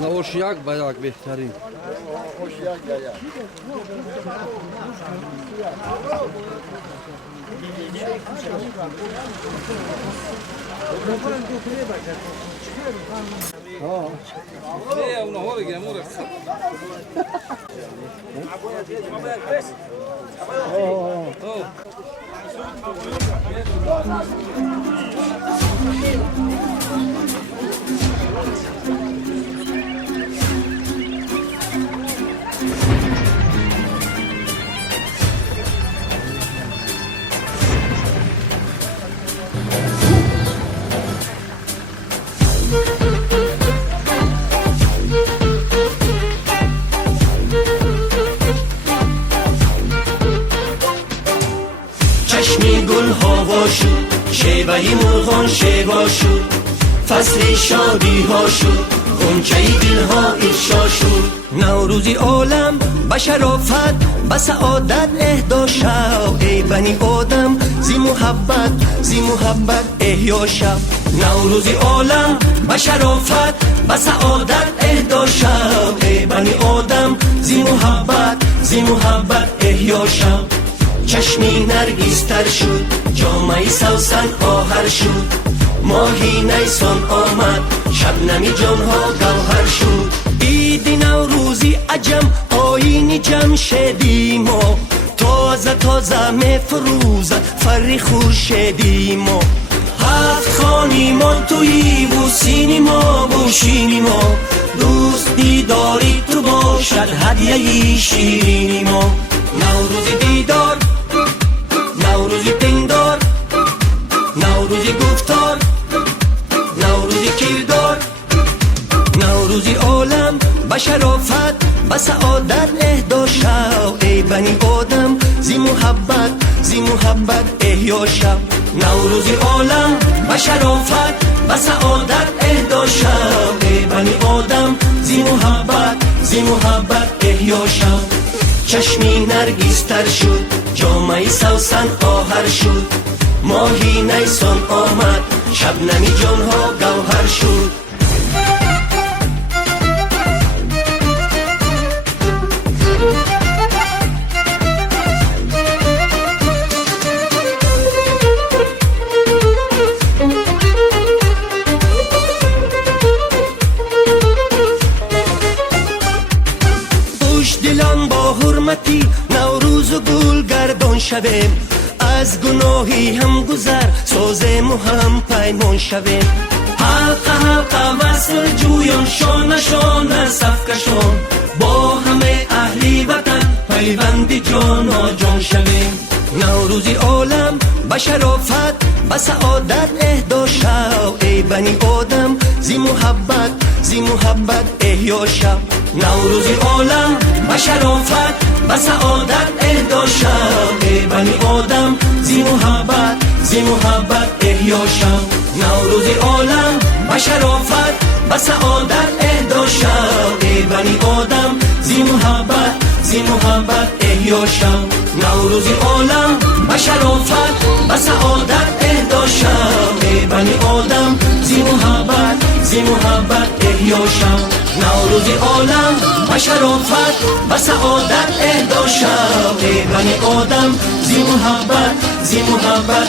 на ошияк баяк беҳтарин. چشمی گل هوا شد، شیوهی مرغان شیوا شد، فصل شادی ها شد، غنچه دل ها افشا شد. نوروزی عالم به شرافت به سعادت اهدا شو، ای بنی آدم زی محبت احیا شو. نوروزی عالم به شرافت به سعادت اهدا شو، ای بنی آدم زی محبت احیا شو. چشمی نرگیزتر شد، جامعی سوسن آهر شد، ماهی نیسان آمد، شبنمی جانها گوهر شد. عید نوروزی عجم آیین جمشیدی ما، تازه میفروزد فر خورشیدی ما. هفت خانی ما تویی و سینی ما و شینی ما، دوست دیداری تو باشد هدیه شیرینی ما. نوروزی دیدار، نوروزی پندار، نوروزی گفتار، نوروزی کردار. نوروزی عالم به شرافت به سعادت اهدا شو، ای بنی آدم زی محبت احیا شو. نوروزی عالم به شرافت به سعادت اهدا شو، ای بنی آدم زی محبت احیا شو. چشمی نرگیزتر شد، جامعی سوسن آهر شد، ماهی نیسان آمد، شبنمی جانها گوهر شد. دلان با حرمتی نوروز و گل گردان شویم، از گناهی هم گذر سازیم و هم پیمان شویم. حلقه وصل جویان شانه صف کشان، با همه اهلی وطن پیوند جان جان شویم. نوروزی عالم به شرافت به سعادت اهدا شو، ای بنی آدم زی محبت احیا شو. نوروزی عالم به شرافت به سعادت اهدا شو، ای بنی آدم زی محبت احیا شو. نوروزی عالم به شرافت به سعادت اهدا شو، ای بنی آدم زی محبت احیا شو. نوروزی عالم به شرافت به سعادت اهدا شو، ای بنی آدم زی محبت احیا شو. نوروزی عالم به شرافت به سعادت اهدا شو، ای بنی آدم زی محبت